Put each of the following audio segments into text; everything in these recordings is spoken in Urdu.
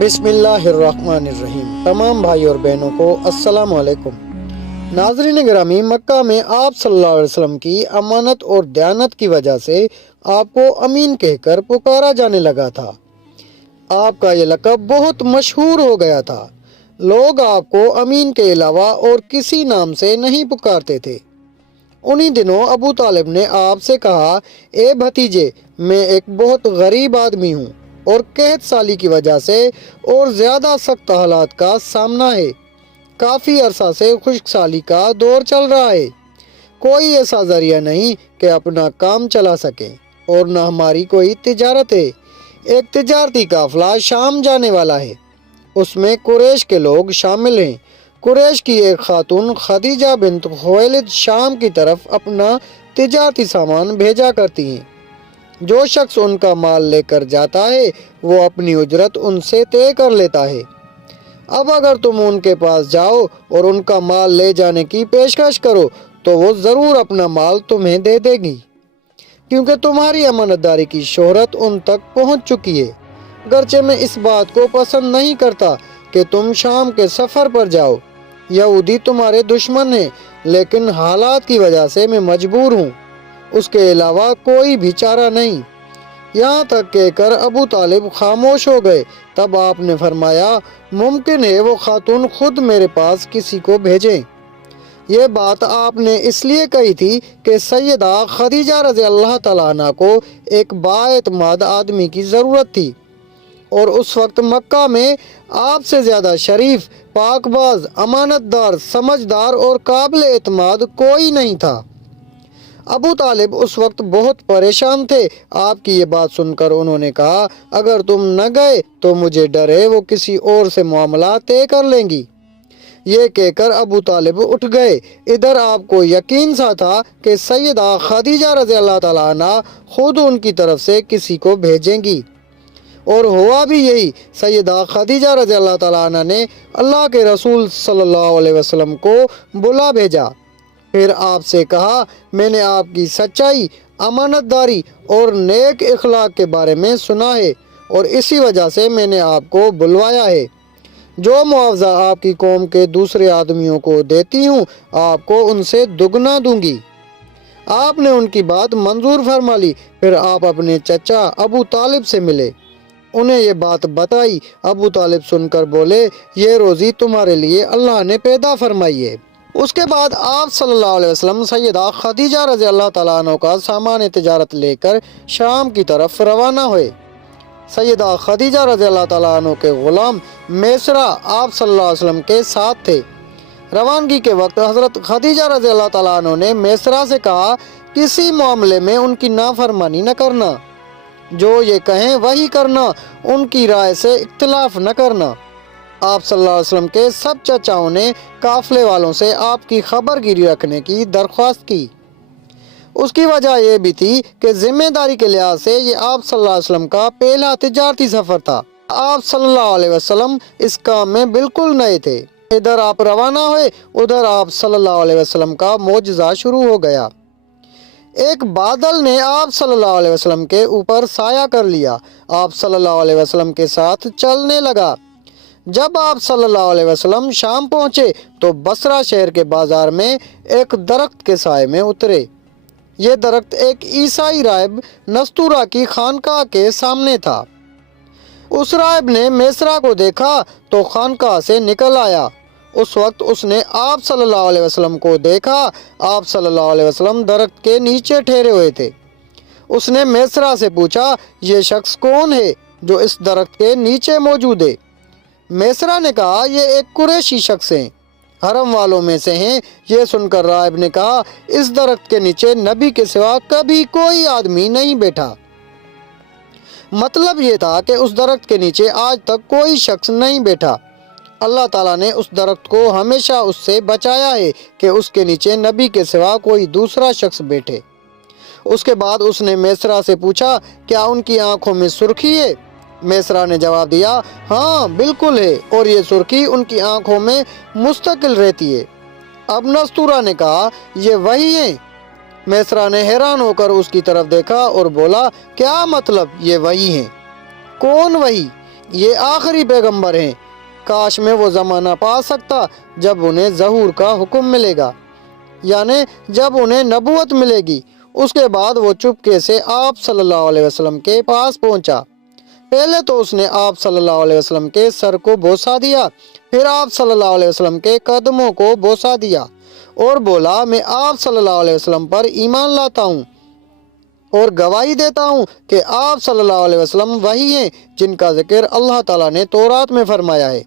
بسم اللہ الرحمن الرحیم۔ تمام بھائی اور بہنوں کو السلام علیکم۔ ناظرین گرامی، مکہ میں آپ صلی اللہ علیہ وسلم کی امانت اور دیانت کی وجہ سے آپ کو امین کہہ کر پکارا جانے لگا تھا۔ آپ کا یہ لقب بہت مشہور ہو گیا تھا۔ لوگ آپ کو امین کے علاوہ اور کسی نام سے نہیں پکارتے تھے۔ انہی دنوں ابو طالب نے آپ سے کہا، اے بھتیجے، میں ایک بہت غریب آدمی ہوں اور قحط سالی کی وجہ سے اور زیادہ سخت حالات کا سامنا ہے۔ کافی عرصہ سے خشک سالی کا دور چل رہا ہے۔ کوئی ایسا ذریعہ نہیں کہ اپنا کام چلا سکے اور نہ ہماری کوئی تجارت ہے۔ ایک تجارتی قافلہ شام جانے والا ہے، اس میں قریش کے لوگ شامل ہیں۔ قریش کی ایک خاتون خدیجہ بنت خویلد شام کی طرف اپنا تجارتی سامان بھیجا کرتی ہیں۔ جو شخص ان کا مال لے کر جاتا ہے وہ اپنی اجرت ان سے طے کر لیتا ہے۔ اب اگر تم ان کے پاس جاؤ اور ان کا مال لے جانے کی پیشکش کرو تو وہ ضرور اپنا مال تمہیں دے دے گی، کیونکہ تمہاری امانت داری کی شہرت ان تک پہنچ چکی ہے۔ گرچہ میں اس بات کو پسند نہیں کرتا کہ تم شام کے سفر پر جاؤ، یہودی تمہارے دشمن ہیں، لیکن حالات کی وجہ سے میں مجبور ہوں، اس کے علاوہ کوئی بھی چارہ نہیں۔ یہاں تک کہہ کر ابو طالب خاموش ہو گئے۔ تب آپ نے فرمایا، ممکن ہے وہ خاتون خود میرے پاس کسی کو بھیجیں۔ یہ بات آپ نے اس لیے کہی تھی کہ سیدہ خدیجہ رضی اللہ تعالیٰ عنہ کو ایک بااعتماد آدمی کی ضرورت تھی، اور اس وقت مکہ میں آپ سے زیادہ شریف، پاک باز، امانت دار، سمجھدار اور قابل اعتماد کوئی نہیں تھا۔ ابو طالب اس وقت بہت پریشان تھے۔ آپ کی یہ بات سن کر انہوں نے کہا، اگر تم نہ گئے تو مجھے ڈر ہے وہ کسی اور سے معاملہ طے کر لیں گی۔ یہ کہہ کر ابو طالب اٹھ گئے۔ ادھر آپ کو یقین سا تھا کہ سیدہ خدیجہ رضی اللہ تعالیٰ عنہ خود ان کی طرف سے کسی کو بھیجیں گی، اور ہوا بھی یہی۔ سیدہ خدیجہ رضی اللہ تعالیٰ عنہ نے اللہ کے رسول صلی اللہ علیہ وسلم کو بلا بھیجا، پھر آپ سے کہا، میں نے آپ کی سچائی، امانت داری اور نیک اخلاق کے بارے میں سنا ہے، اور اسی وجہ سے میں نے آپ کو بلوایا ہے۔ جو معاوضہ آپ کی قوم کے دوسرے آدمیوں کو دیتی ہوں، آپ کو ان سے دگنا دوں گی۔ آپ نے ان کی بات منظور فرما لی۔ پھر آپ اپنے چچا ابو طالب سے ملے، انہیں یہ بات بتائی۔ ابو طالب سن کر بولے، یہ روزی تمہارے لیے اللہ نے پیدا فرمائی ہے۔ اس کے بعد آپ صلی اللہ علیہ وسلم سیدہ خدیجہ رضی اللہ تعالیٰ عنہ کا سامان تجارت لے کر شام کی طرف روانہ ہوئے۔ سیدہ خدیجہ رضی اللہ تعالیٰ عنہ کے غلام میسرہ آپ صلی اللہ علیہ وسلم کے ساتھ تھے۔ روانگی کے وقت حضرت خدیجہ رضی اللہ تعالیٰ عنہ نے میسرہ سے کہا، کسی معاملے میں ان کی نافرمانی نہ کرنا، جو یہ کہیں وہی کرنا، ان کی رائے سے اختلاف نہ کرنا۔ آپ صلی اللہ علیہ وسلم کے سب چچاؤں نے قافلے والوں سے آپ کی خبر گیری رکھنے کی درخواست کی۔ اس کی وجہ یہ بھی تھی کہ ذمہ داری کے لحاظ سے یہ آپ صلی اللہ علیہ وسلم کا پہلا تجارتی سفر تھا۔ آپ صلی اللہ علیہ وسلم اس کام میں بالکل نئے تھے۔ ادھر آپ روانہ ہوئے، ادھر آپ صلی اللہ علیہ وسلم کا معجزہ شروع ہو گیا۔ ایک بادل نے آپ صلی اللہ علیہ وسلم کے اوپر سایہ کر لیا۔ آپ صلی اللہ علیہ وسلم کے ساتھ چلنے لگا۔ جب آپ صلی اللہ علیہ وسلم شام پہنچے تو بصرہ شہر کے بازار میں ایک درخت کے سائے میں اترے۔ یہ درخت ایک عیسائی راہب نستورہ کی خانقاہ کے سامنے تھا۔ اس راہب نے میسرہ کو دیکھا تو خانقاہ سے نکل آیا۔ اس وقت اس نے آپ صلی اللہ علیہ وسلم کو دیکھا۔ آپ صلی اللہ علیہ وسلم درخت کے نیچے ٹھہرے ہوئے تھے۔ اس نے میسرہ سے پوچھا، یہ شخص کون ہے جو اس درخت کے نیچے موجود ہے؟ میسرہ نے کہا، یہ ایک قریشی شخص ہیں، حرم والوں میں سے ہیں۔ یہ سن کر راہب نے کہا، اس درخت کے نیچے نبی کے سوا کبھی کوئی آدمی نہیں بیٹھا۔ مطلب یہ تھا کہ اس درخت کے نیچے آج تک کوئی شخص نہیں بیٹھا۔ اللہ تعالیٰ نے اس درخت کو ہمیشہ اس سے بچایا ہے کہ اس کے نیچے نبی کے سوا کوئی دوسرا شخص بیٹھے۔ اس کے بعد اس نے میسرہ سے پوچھا، کیا ان کی آنکھوں میں سرخی ہے؟ میسرہ نے جواب دیا، ہاں بالکل ہے، اور یہ سرخی ان کی آنکھوں میں مستقل رہتی ہے۔ اب نستورہ نے کہا، یہ وہی ہیں؟ میسرہ نے حیران ہو کر اس کی طرف دیکھا اور بولا، کیا مطلب یہ وہی ہیں؟ کون وہی؟ یہ آخری پیغمبر ہیں، کاش میں وہ زمانہ پا سکتا جب انہیں ظہور کا حکم ملے گا، یعنی جب انہیں نبوت ملے گی۔ اس کے بعد وہ چپکے سے آپ صلی اللہ علیہ وسلم کے پاس پہنچا۔ پہلے تو اس نے آپ صلی اللہ علیہ وسلم کے سر کو بوسہ دیا، پھر آپ صلی اللہ علیہ وسلم کے قدموں کو بوسہ دیا اور بولا، میں آپ صلی اللہ علیہ وسلم پر ایمان لاتا ہوں اور گواہی دیتا ہوں کہ آپ صلی اللہ علیہ وسلم وہی ہیں جن کا ذکر اللہ تعالیٰ نے تورات میں فرمایا ہے۔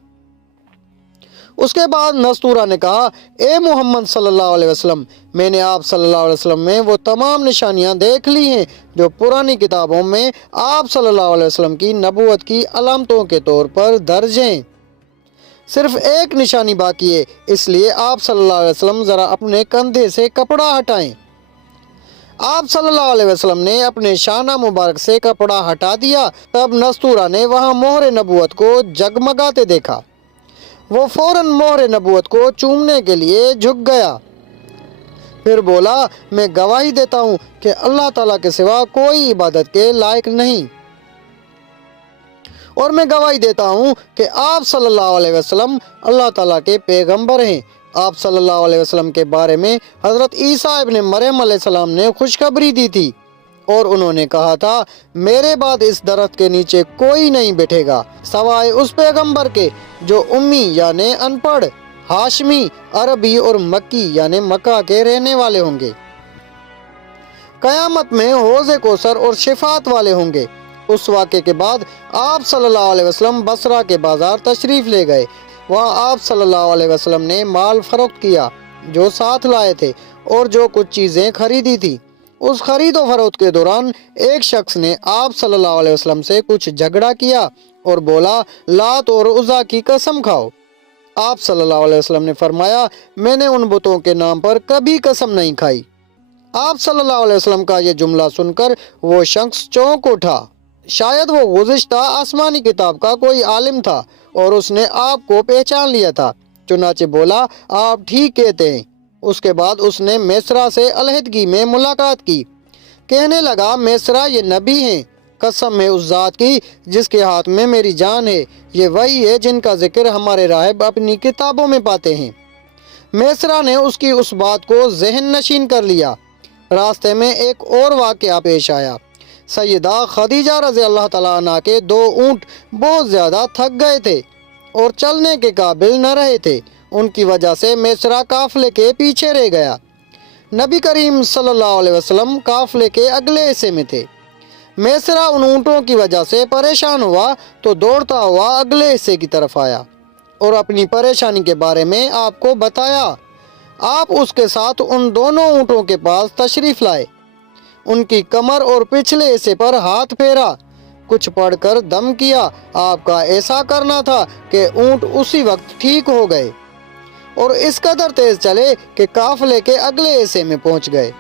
اس کے بعد نستورہ نے کہا، اے محمد صلی اللہ علیہ وسلم، میں نے آپ صلی اللہ علیہ وسلم میں وہ تمام نشانیاں دیکھ لی ہیں جو پرانی کتابوں میں آپ صلی اللہ علیہ وسلم کی نبوت کی علامتوں کے طور پر درج ہیں۔ صرف ایک نشانی باقی ہے، اس لیے آپ صلی اللہ علیہ وسلم ذرا اپنے کندھے سے کپڑا ہٹائیں۔ آپ صلی اللہ علیہ وسلم نے اپنے شانہ مبارک سے کپڑا ہٹا دیا۔ تب نستورہ نے وہاں مہر نبوت کو جگمگاتے دیکھا۔ وہ فوراً مہر نبوت کو چومنے کے لیے جھک گیا، پھر بولا، میں گواہی دیتا ہوں کہ اللہ تعالیٰ کے سوا کوئی عبادت کے لائق نہیں، اور میں گواہی دیتا ہوں کہ آپ صلی اللہ علیہ وسلم اللہ تعالیٰ کے پیغمبر ہیں۔ آپ صلی اللہ علیہ وسلم کے بارے میں حضرت عیسیٰ ابن مریم علیہ السلام نے خوشخبری دی تھی اور انہوں نے کہا تھا، میرے بعد اس درخت کے نیچے کوئی نہیں بیٹھے گا سوائے اس پیغمبر کے جو امی یعنی ان پڑھ، ہاشمی، عربی اور مکی یعنی مکہ کے رہنے والے ہوں گے۔ قیامت میں حوض کوثر اور شفاعت والے ہوں گے۔ اس واقعے کے بعد آپ صلی اللہ علیہ وسلم بصرہ کے بازار تشریف لے گئے۔ وہاں آپ صلی اللہ علیہ وسلم نے مال فروخت کیا جو ساتھ لائے تھے اور جو کچھ چیزیں خریدی تھی۔ اس خرید و فروخت کے دوران ایک شخص نے آپ صلی اللہ علیہ وسلم سے کچھ جھگڑا کیا اور بولا، لات اور عزا کی قسم کھاؤ۔ آپ صلی اللہ علیہ وسلم نے فرمایا، میں نے ان بتوں کے نام پر کبھی قسم نہیں کھائی۔ آپ صلی اللہ علیہ وسلم کا یہ جملہ سن کر وہ شخص چونک اٹھا۔ شاید وہ گزشتہ آسمانی کتاب کا کوئی عالم تھا اور اس نے آپ کو پہچان لیا تھا، چنانچہ بولا، آپ ٹھیک کہتے ہیں۔ اس کے بعد اس نے میسرہ سے علیحدگی میں ملاقات کی، کہنے لگا، میسرہ یہ نبی ہیں، قسم ہے اس ذات کی جس کے ہاتھ میں میری جان ہے، یہ وہی ہے جن کا ذکر ہمارے راہب اپنی کتابوں میں پاتے ہیں۔ میسرہ نے اس کی اس بات کو ذہن نشین کر لیا۔ راستے میں ایک اور واقعہ پیش آیا۔ سیدہ خدیجہ رضی اللہ تعالیٰ عنہ کے 2 اونٹ بہت زیادہ تھک گئے تھے اور چلنے کے قابل نہ رہے تھے۔ ان کی وجہ سے میسرہ قافلے کے پیچھے رہ گیا۔ نبی کریم صلی اللہ علیہ وسلم قافلے کے اگلے حصے میں تھے۔ میسرہ ان اونٹوں کی وجہ سے پریشان ہوا تو دوڑتا ہوا اگلے حصے کی طرف آیا اور اپنی پریشانی کے بارے میں آپ کو بتایا۔ آپ اس کے ساتھ ان دونوں اونٹوں کے پاس تشریف لائے، ان کی کمر اور پچھلے حصے پر ہاتھ پھیرا، کچھ پڑھ کر دم کیا۔ آپ کا ایسا کرنا تھا کہ اونٹ اسی وقت ٹھیک ہو گئے اور اس قدر تیز چلے کہ قافلے کے اگلے حصے میں پہنچ گئے۔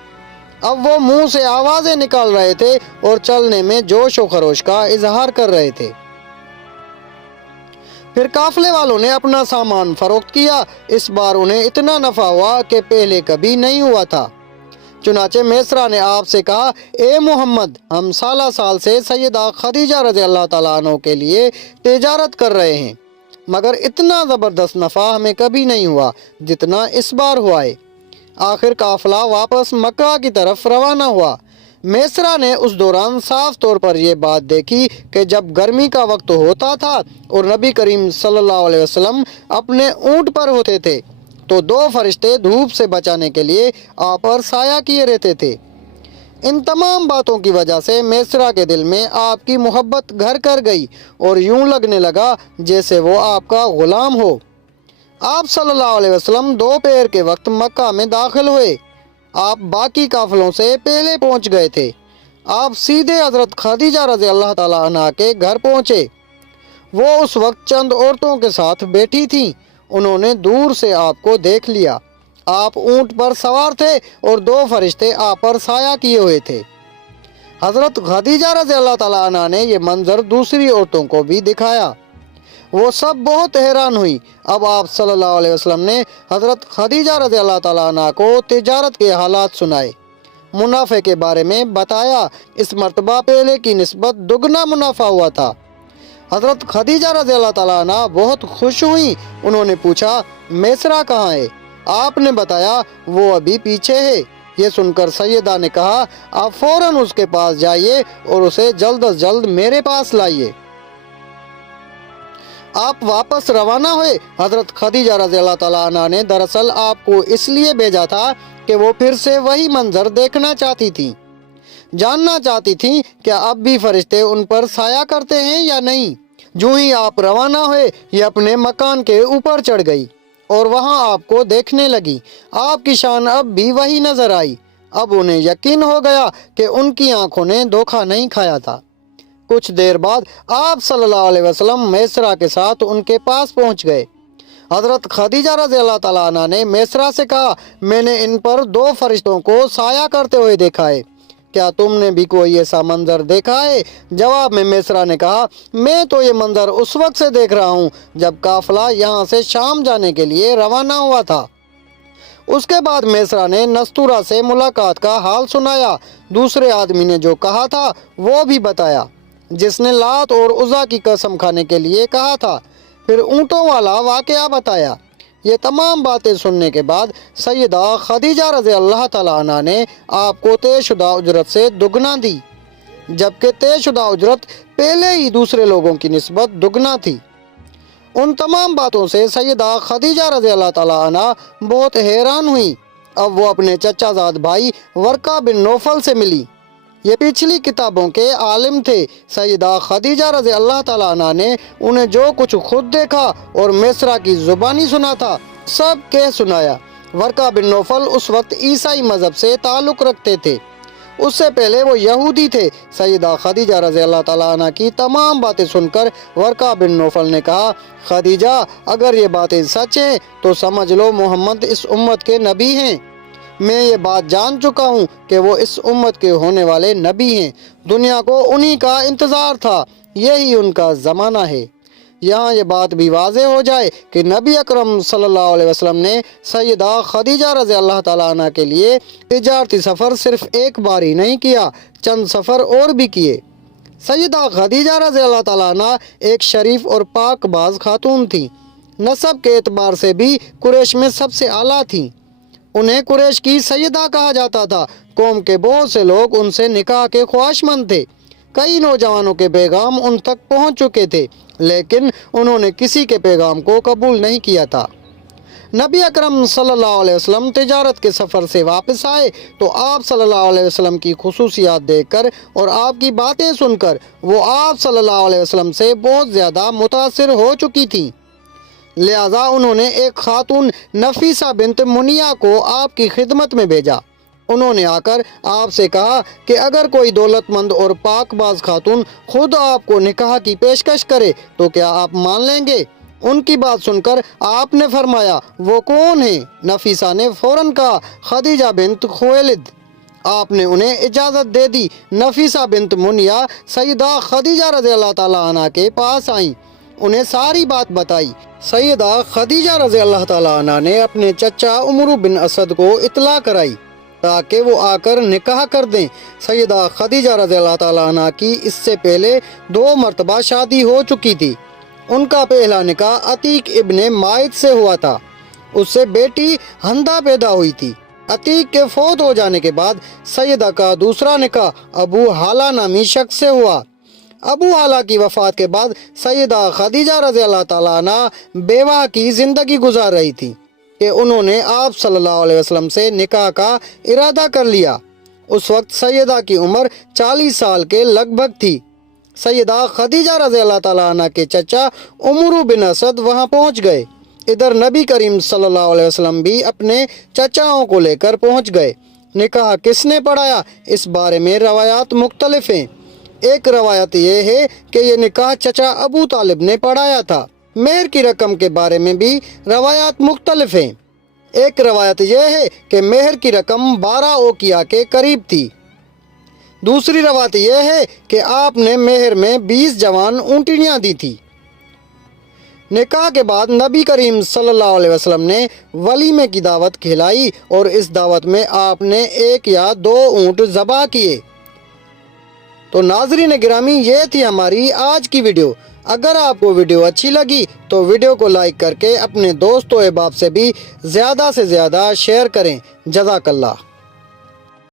اب وہ منہ سے آوازیں نکال رہے تھے اور چلنے میں جوش و خروش کا اظہار کر رہے تھے۔ پھر قافلے والوں نے اپنا سامان فروخت کیا۔ اس بار انہیں اتنا نفع ہوا کہ پہلے کبھی نہیں ہوا تھا۔ چنانچہ میسرہ نے آپ سے کہا، اے محمد، ہم سالہ سال سے سیدہ خدیجہ رضی اللہ تعالیٰ عنہ کے لیے تجارت کر رہے ہیں، مگر اتنا زبردست نفع ہمیں کبھی نہیں ہوا جتنا اس بار ہوا ہے۔ آخر قافلہ واپس مکہ کی طرف روانہ ہوا۔ میسرہ نے اس دوران صاف طور پر یہ بات دیکھی کہ جب گرمی کا وقت ہوتا تھا اور نبی کریم صلی اللہ علیہ وسلم اپنے اونٹ پر ہوتے تھے تو 2 فرشتے دھوپ سے بچانے کے لیے آپ پر سایہ کیے رہتے تھے۔ ان تمام باتوں کی وجہ سے میسرہ کے دل میں آپ کی محبت گھر کر گئی اور یوں لگنے لگا جیسے وہ آپ کا غلام ہو۔ آپ صلی اللہ علیہ وسلم دوپہر کے وقت مکہ میں داخل ہوئے۔ آپ باقی قافلوں سے پہلے پہنچ گئے تھے۔ آپ سیدھے حضرت خدیجہ رضی اللہ تعالیٰ عنہ کے گھر پہنچے۔ وہ اس وقت چند عورتوں کے ساتھ بیٹھی تھیں۔ انہوں نے دور سے آپ کو دیکھ لیا۔ آپ اونٹ پر سوار تھے اور 2 فرشتے آپ پر سایہ کیے ہوئے تھے۔ حضرت خدیجہ رضی اللہ تعالیٰ عنہ نے یہ منظر دوسری عورتوں کو بھی دکھایا۔ وہ سب بہت حیران ہوئی۔ اب آپ صلی اللہ علیہ وسلم نے حضرت خدیجہ رضی اللہ تعالیٰ عنہ کو تجارت کے حالات سنائے، منافع کے بارے میں بتایا۔ اس مرتبہ پہلے کی نسبت دگنا منافع ہوا تھا۔ حضرت خدیجہ رضی اللہ تعالیٰ عنہ بہت خوش ہوئی۔ انہوں نے پوچھا میسرہ کہاں ہے؟ آپ نے بتایا وہ ابھی پیچھے ہے۔ یہ سن کر سیدہ نے کہا آپ فوراً اس کے پاس جائیے اور اسے جلد از جلد میرے پاس لائیے۔ آپ واپس روانہ ہوئے۔ حضرت خدیجہ رضی اللہ تعالیٰ عنہ نے دراصل آپ کو اس لیے بھیجا تھا کہ وہ پھر سے وہی منظر دیکھنا چاہتی تھیں، جاننا چاہتی تھیں کہ اب بھی فرشتے ان پر سایہ کرتے ہیں یا نہیں۔ جو ہی آپ روانہ ہوئے یہ اپنے مکان کے اوپر چڑھ گئی اور وہاں آپ کو دیکھنے لگی۔ آپ کی شان اب بھی وہی نظر آئی۔ اب انہیں یقین ہو گیا کہ ان کی آنکھوں نے دھوکہ نہیں کھایا تھا۔ کچھ دیر بعد آپ صلی اللہ علیہ وسلم میسرہ کے ساتھ ان کے پاس پہنچ گئے۔ حضرت خدیجہ رضی اللہ تعالیٰ عنہ نے میسرہ سے کہا میں نے ان پر 2 فرشتوں کو سایہ کرتے ہوئے دیکھا ہے، کیا تم نے بھی کوئی ایسا منظر دیکھا ہے؟ جواب میں میسرہ نے کہا میں تو یہ منظر اس وقت سے دیکھ رہا ہوں جب قافلہ یہاں سے شام جانے کے لیے روانہ ہوا تھا۔ اس کے بعد میسرہ نے نستورہ سے ملاقات کا حال سنایا۔ دوسرے آدمی نے جو کہا تھا وہ بھی بتایا، جس نے لات اور عزا کی قسم کھانے کے لیے کہا تھا، پھر اونٹوں والا واقعہ بتایا۔ یہ تمام باتیں سننے کے بعد سیدہ خدیجہ رضی اللہ تعالیٰ عنہ نے آپ کو طے شدہ اجرت سے دگنا دی، جبکہ طے شدہ اجرت پہلے ہی دوسرے لوگوں کی نسبت دگنا تھی۔ ان تمام باتوں سے سیدہ خدیجہ رضی اللہ تعالیٰ عنہ بہت حیران ہوئی۔ اب وہ اپنے چچا زاد بھائی ورقہ بن نوفل سے ملی۔ یہ پچھلی کتابوں کے عالم تھے۔ سیدہ خدیجہ رضی اللہ تعالیٰ عنہ نے انہیں جو کچھ خود دیکھا اور میسرہ کی زبانی سنا تھا سب کہہ سنایا۔ ورقہ بن نوفل اس وقت عیسائی مذہب سے تعلق رکھتے تھے، اس سے پہلے وہ یہودی تھے۔ سیدہ خدیجہ رضی اللہ تعالیٰ عنہ کی تمام باتیں سن کر ورقہ بن نوفل نے کہا خدیجہ اگر یہ باتیں سچ ہیں تو سمجھ لو محمد اس امت کے نبی ہیں۔ میں یہ بات جان چکا ہوں کہ وہ اس امت کے ہونے والے نبی ہیں۔ دنیا کو انہی کا انتظار تھا، یہی ان کا زمانہ ہے۔ یہاں یہ بات بھی واضح ہو جائے کہ نبی اکرم صلی اللہ علیہ وسلم نے سیدہ خدیجہ رضی اللہ تعالیٰ عنہ کے لیے تجارتی سفر صرف ایک بار ہی نہیں کیا، چند سفر اور بھی کیے۔ سیدہ خدیجہ رضی اللہ تعالیٰ عنہ ایک شریف اور پاک باز خاتون تھیں۔ نسب کے اعتبار سے بھی قریش میں سب سے اعلیٰ تھیں۔ انہیں قریش کی سیدہ کہا جاتا تھا۔ قوم کے بہت سے لوگ ان سے نکاح کے خواہشمند تھے۔ کئی نوجوانوں کے پیغام ان تک پہنچ چکے تھے، لیکن انہوں نے کسی کے پیغام کو قبول نہیں کیا تھا۔ نبی اکرم صلی اللہ علیہ وسلم تجارت کے سفر سے واپس آئے تو آپ صلی اللہ علیہ وسلم کی خصوصیات دیکھ کر اور آپ کی باتیں سن کر وہ آپ صلی اللہ علیہ وسلم سے بہت زیادہ متاثر ہو چکی تھیں۔ لہٰذا انہوں نے ایک خاتون نفیسہ بنت منیہ کو آپ کی خدمت میں بھیجا۔ انہوں نے آ کر آپ سے کہا کہ اگر کوئی دولت مند اور پاک باز خاتون خود آپ کو نکاح کی پیشکش کرے تو کیا آپ مان لیں گے؟ ان کی بات سن کر آپ نے فرمایا وہ کون ہے؟ نفیسہ نے فوراً کہا خدیجہ بنت خویلد۔ آپ نے انہیں اجازت دے دی۔ نفیسہ بنت منیہ سیدہ خدیجہ رضی اللہ تعالیٰ عنہ کے پاس آئیں، انہیں ساری بات بتائی۔ سیدہ خدیجہ رضی اللہ تعالیٰ عنہ نے اپنے چچا عمرو بن اسد کو اطلاع کرائی تاکہ وہ آ کر نکاح کر دیں۔ سیدہ خدیجہ رضی اللہ تعالیٰ عنہ کی اس سے پہلے 2 مرتبہ شادی ہو چکی تھی۔ ان کا پہلا نکاح عتیق ابن مائد سے ہوا تھا، اس سے بیٹی ہندہ پیدا ہوئی تھی۔ عتیق کے فوت ہو جانے کے بعد سیدہ کا دوسرا نکاح ابو حالہ نامی شخص سے ہوا۔ ابو حالہ کی وفات کے بعد سیدہ خدیجہ رضی اللہ تعالیٰ عنہ بیوہ کی زندگی گزار رہی تھی کہ انہوں نے آپ صلی اللہ علیہ وسلم سے نکاح کا ارادہ کر لیا۔ اس وقت سیدہ کی عمر 40 سال کے لگ بھگ تھی۔ سیدہ خدیجہ رضی اللہ تعالیٰ عنہ کے چچا عمرو بن اسد وہاں پہنچ گئے۔ ادھر نبی کریم صلی اللہ علیہ وسلم بھی اپنے چچاؤں کو لے کر پہنچ گئے۔ نکاح کس نے پڑھایا اس بارے میں روایات مختلف ہیں۔ ایک روایت یہ ہے کہ یہ نکاح چچا ابو طالب نے پڑھایا تھا۔ مہر کی رقم کے بارے میں بھی روایات مختلف ہیں۔ ایک روایت یہ ہے کہ مہر کی رقم 12 اوقیہ کے قریب تھی۔ دوسری روایت یہ ہے کہ آپ نے مہر میں 20 جوان اونٹنیاں دی تھی۔ نکاح کے بعد نبی کریم صلی اللہ علیہ وسلم نے ولیمے کی دعوت کھلائی اور اس دعوت میں آپ نے 1 یا 2 اونٹ ذبح کیے۔ تو ناظرین گرامی یہ تھی ہماری آج کی ویڈیو۔ اگر آپ کو ویڈیو اچھی لگی تو ویڈیو کو لائک کر کے اپنے دوست و احباب سے بھی زیادہ شیئر کریں۔ جزاک اللہ۔